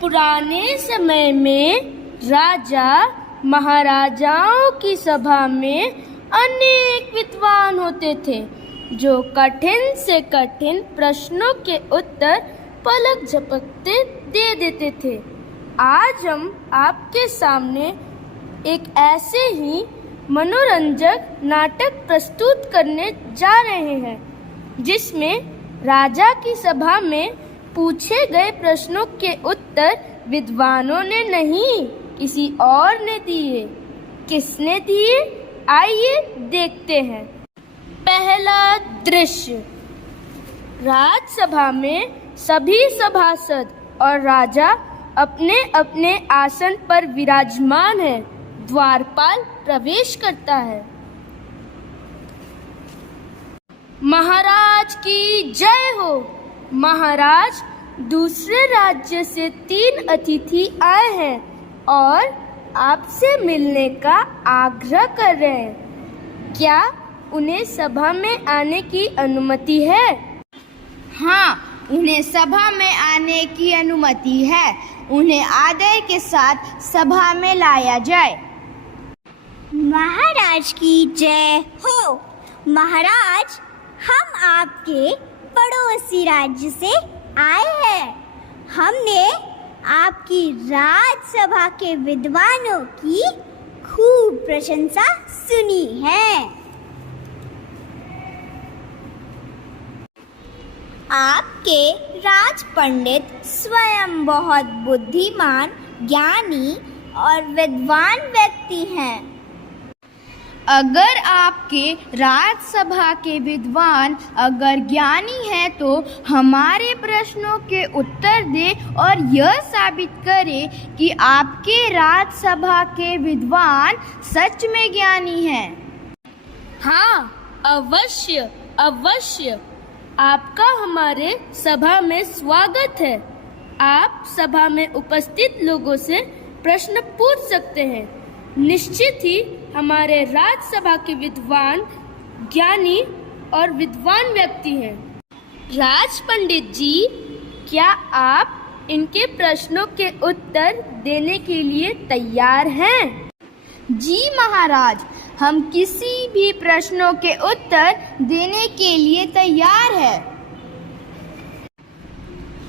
पुराने समय में राजा महाराजाओं की सभा में अनेक विद्वान होते थे जो कठिन से कठिन प्रश्नों के उत्तर पलक झपकते दे देते थे। आज हम आपके सामने एक ऐसे ही मनोरंजक नाटक प्रस्तुत करने जा रहे हैं जिसमें राजा की सभा में पूछे गए प्रश्नों के उत्तर विद्वानों ने नहीं, किसी और ने दिए। किसने दिए? आइए देखते हैं। पहला दृश्य। राजसभा में सभी सभासद और राजा अपने अपने आसन पर विराजमान है। द्वारपाल प्रवेश करता है। महाराज की जय हो। महाराज, दूसरे राज्य से 3 अतिथि आए हैं और आपसे मिलने का आग्रह कर रहे हैं। क्या उन्हें सभा में आने की अनुमति है? हाँ, उन्हें सभा में आने की अनुमति है। उन्हें आदर के साथ सभा में लाया जाए। महाराज की जय हो। महाराज, हम आपके पड़ोसी राज्य से आए हैं। हमने आपकी राजसभा के विद्वानों की खूब प्रशंसा सुनी है। आपके राज पंडित स्वयं बहुत बुद्धिमान, ज्ञानी और विद्वान व्यक्ति हैं। अगर आपके राजसभा के विद्वान अगर ज्ञानी हैं तो हमारे प्रश्नों के उत्तर दें और यह साबित करें कि आपके राजसभा के विद्वान सच में ज्ञानी हैं। हाँ, अवश्य अवश्य। आपका हमारे सभा में स्वागत है। आप सभा में उपस्थित लोगों से प्रश्न पूछ सकते हैं। निश्चित ही हमारे राज्यसभा के विद्वान ज्ञानी और विद्वान व्यक्ति हैं। राज पंडित जी, क्या आप इनके प्रश्नों के उत्तर देने के लिए तैयार हैं? जी महाराज, हम किसी भी प्रश्नों के उत्तर देने के लिए तैयार हैं।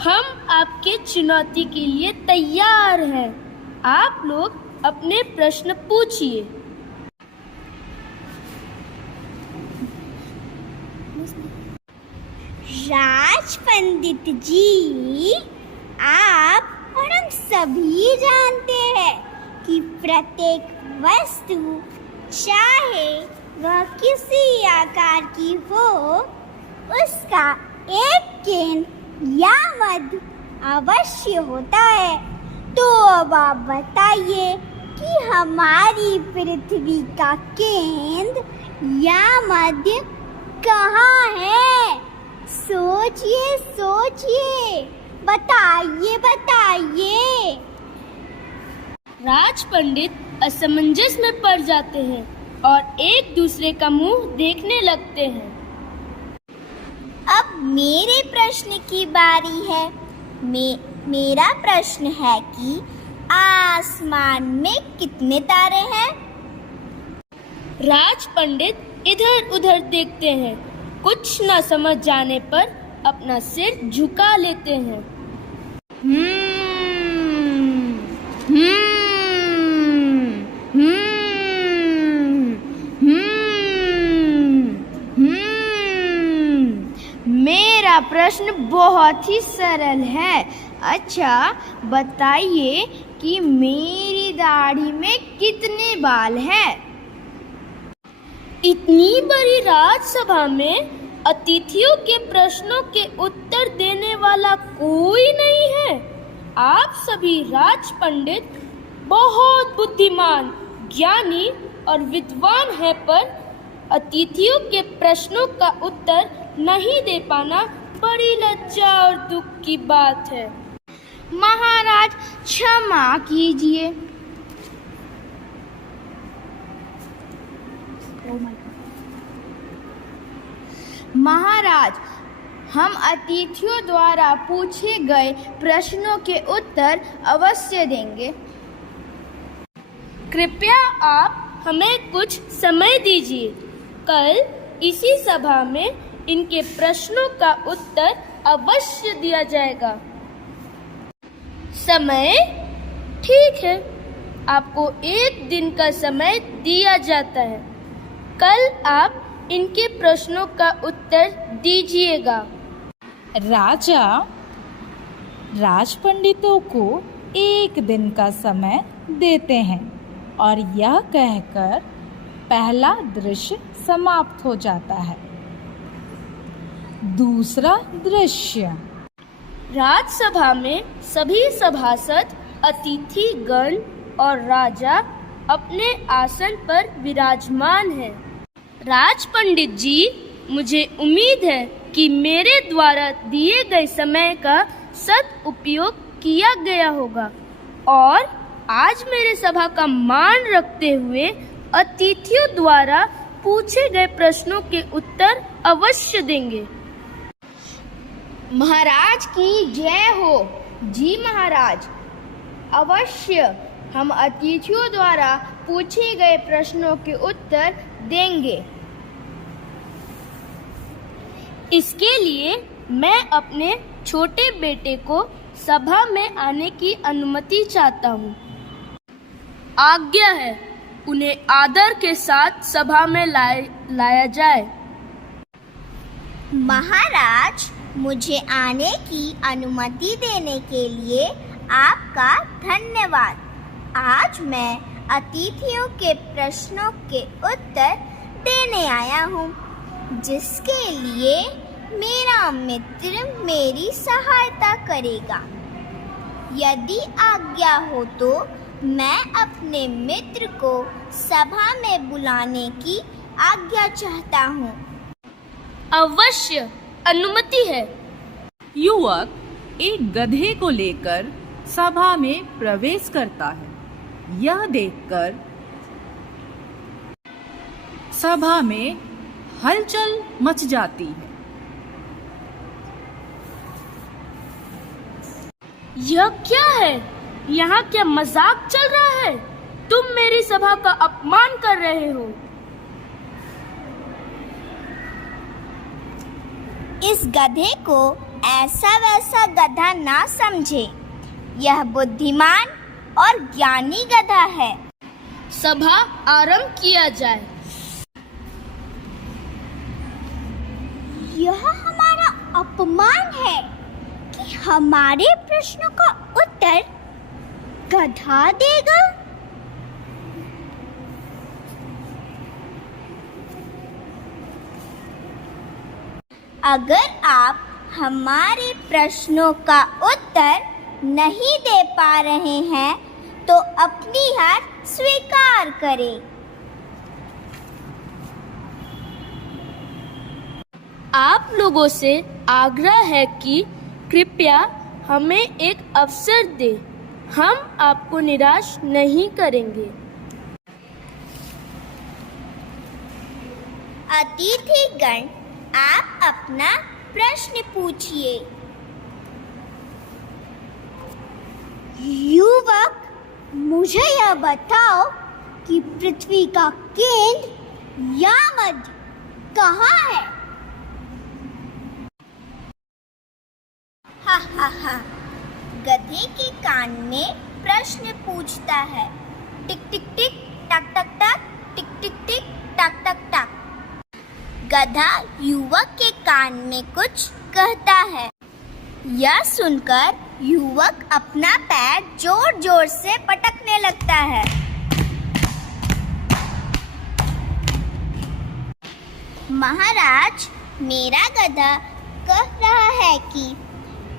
हम आपके चुनौती के लिए तैयार हैं। आप लोग अपने प्रश्न पूछिए। राज पंडित जी, आप और हम सभी जानते हैं कि प्रत्येक वस्तु, चाहे वह किसी आकार की हो, उसका एक केंद्र या मध्य अवश्य होता है। तो अब आप बताइए कि हमारी पृथ्वी का केंद्र या मध्य कहाँ है? सोचिए सोचिए, बताइए बताइए। राज पंडित असमंजस में पड़ जाते हैं और एक दूसरे का मुंह देखने लगते हैं। अब मेरे प्रश्न की बारी है। मेरा प्रश्न है कि आसमान में कितने तारे हैं? राज पंडित इधर उधर देखते हैं। कुछ न समझ जाने पर अपना सिर झुका लेते हैं। मेरा प्रश्न बहुत ही सरल है। अच्छा, बताइए कि मेरी दाढ़ी में कितने बाल हैं? इतनी बड़ी राजसभा में अतिथियों के प्रश्नों के उत्तर देने वाला कोई नहीं है। आप सभी राज पंडित बहुत बुद्धिमान, ज्ञानी और विद्वान हैं, पर अतिथियों के प्रश्नों का उत्तर नहीं दे पाना बड़ी लज्जा और दुख की बात है। महाराज, क्षमा कीजिए। महाराज, हम अतिथियों द्वारा पूछे गए प्रश्नों के उत्तर अवश्य देंगे। कृपया आप हमें कुछ समय दीजिए। कल इसी सभा में इनके प्रश्नों का उत्तर अवश्य दिया जाएगा। समय? ठीक है, आपको 1 दिन का समय दिया जाता है। कल आप इनके प्रश्नों का उत्तर दीजिएगा। राजा राजपंडितों को 1 दिन का समय देते हैं और यह कहकर पहला दृश्य समाप्त हो जाता है। दूसरा दृश्य। राजसभा में सभी सभासद, अतिथिगण और राजा अपने आसन पर विराजमान हैं। राजपंडित जी, मुझे उम्मीद है कि मेरे द्वारा दिए गए समय का सदुपयोग किया गया होगा और आज मेरे सभा का मान रखते हुए अतिथियों द्वारा पूछे गए प्रश्नों के उत्तर अवश्य देंगे। महाराज की जय हो। जी महाराज, अवश्य हम अतिथियों द्वारा पूछे गए प्रश्नों के उत्तर देंगे। इसके लिए मैं अपने छोटे बेटे को सभा में आने की अनुमति चाहता हूँ। आज्ञा है, उन्हें आदर के साथ सभा में लाया जाए। महाराज, मुझे आने की अनुमति देने के लिए आपका धन्यवाद। आज मैं अतिथियों के प्रश्नों के उत्तर देने आया हूँ, जिसके लिए मेरा मित्र मेरी सहायता करेगा। यदि आज्ञा हो तो मैं अपने मित्र को सभा में बुलाने की आज्ञा चाहता हूँ। अवश्य, अनुमति है। युवक एक गधे को लेकर सभा में प्रवेश करता है। यह देखकर सभा में हलचल मच जाती है। यह क्या है? यहाँ क्या मजाक चल रहा है? तुम मेरी सभा का अपमान कर रहे हो। इस गधे को ऐसा वैसा गधा ना समझे। यह बुद्धिमान और ज्ञानी गधा है। सभा आरंभ किया जाए। यह हमारा अपमान है कि हमारे प्रश्नों का उत्तर गधा देगा। अगर आप हमारे प्रश्नों का उत्तर नहीं दे पा रहे हैं तो अपनी हार स्वीकार करें। आप लोगों से आग्रह है कि कृपया हमें एक अवसर दें। हम आपको निराश नहीं करेंगे। अतिथिगण, आप अपना प्रश्न पूछिए। युवक, मुझे यह बताओ कि पृथ्वी का केंद्र या मध्य कहाँ है? हा हा हा, गधे के कान में प्रश्न पूछता है। टिक टिक टिक, टक टक टक, टिक टिक टिक, टक टक टक। गधा युवक के कान में कुछ कहता है। यह सुनकर युवक अपना पैर जोर जोर से पटकने लगता है। महाराज, मेरा गधा कह रहा है कि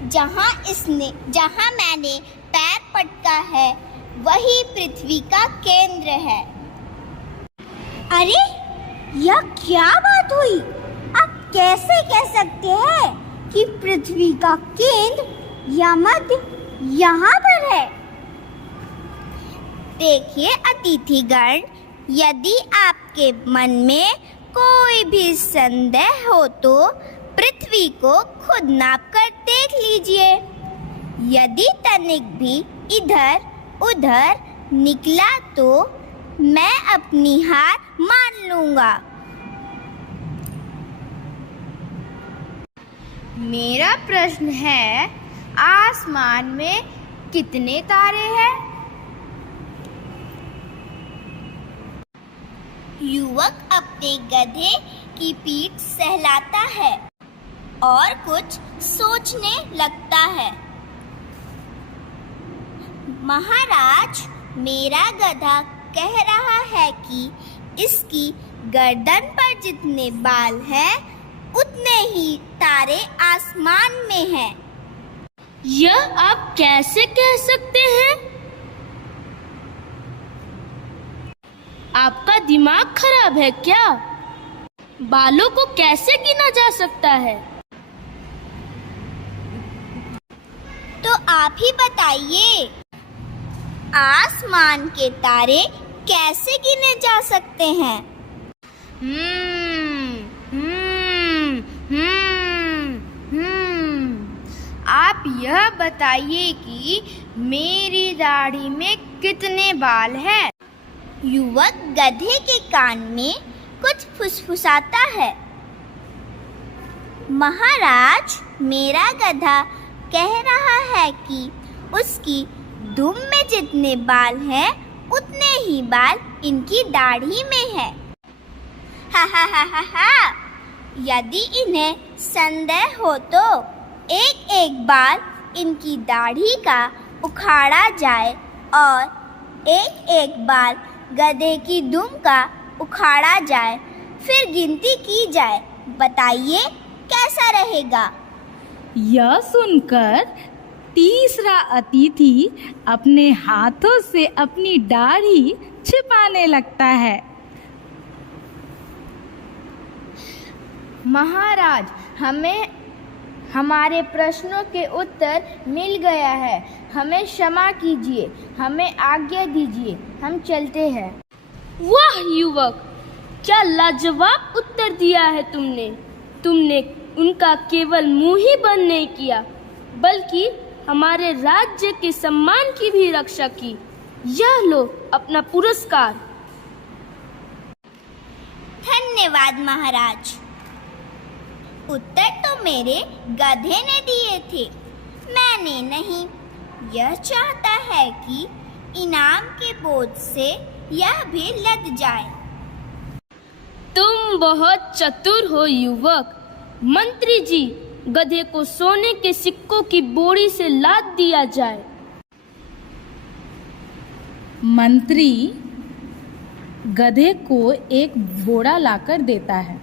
जहाँ मैंने पैर पटका है वही पृथ्वी का केंद्र है। अरे, यह क्या बात हुई? आप कैसे कह सकते हैं कि पृथ्वी का केंद्र या मध्य यहाँ पर है? देखिए अतिथिगण, यदि आपके मन में कोई भी संदेह हो तो पृथ्वी को खुद नाप कर देख लीजिए। यदि तनिक भी इधर उधर निकला तो मैं अपनी हार मान लूंगा। मेरा प्रश्न है, आसमान में कितने तारे हैं? युवक अपने गधे की पीठ सहलाता है और कुछ सोचने लगता है। महाराज, मेरा गधा कह रहा है कि इसकी गर्दन पर जितने बाल हैं, उतने ही तारे आसमान में हैं। यह आप कैसे कह सकते हैं? आपका दिमाग खराब है क्या? बालों को कैसे गिना जा सकता है? तो आप ही बताइए, आसमान के तारे कैसे गिने जा सकते हैं? आप यह बताइए कि मेरी दाढ़ी में कितने बाल हैं? युवक गधे के कान में कुछ फुसफुसाता है। महाराज, मेरा गधा कह रहा है कि उसकी दुम में जितने बाल हैं, उतने ही बाल इनकी दाढ़ी में है। हा हा हा हा हा। यदि इन्हें संदेह हो तो एक एक बाल इनकी दाढ़ी का उखाड़ा जाए और एक एक बाल गधे की दुम का उखाड़ा जाए, फिर गिनती की जाए। बताइए कैसा रहेगा? यह सुनकर तीसरा अतिथि अपने हाथों से अपनी दाढ़ी छिपाने लगता है। महाराज, हमें हमारे प्रश्नों के उत्तर मिल गया है। हमें क्षमा कीजिए, हमें आज्ञा दीजिए, हम चलते हैं। वाह युवक, क्या लाजवाब उत्तर दिया है तुमने। तुमने उनका केवल मुंह ही बंद नहीं किया, बल्कि हमारे राज्य के सम्मान की भी रक्षा की। यह लो अपना पुरस्कार। धन्यवाद महाराज। उत्तर तो मेरे गधे ने दिए थे, मैंने नहीं। यह चाहता है कि इनाम के बोझ से यह भी लद जाए। तुम बहुत चतुर हो युवक। मंत्री जी, गधे को सोने के सिक्कों की बोरी से लाद दिया जाए। मंत्री गधे को एक बोरा लाकर देता है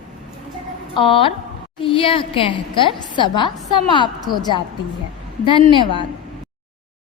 और यह कहकर सभा समाप्त हो जाती है। धन्यवाद।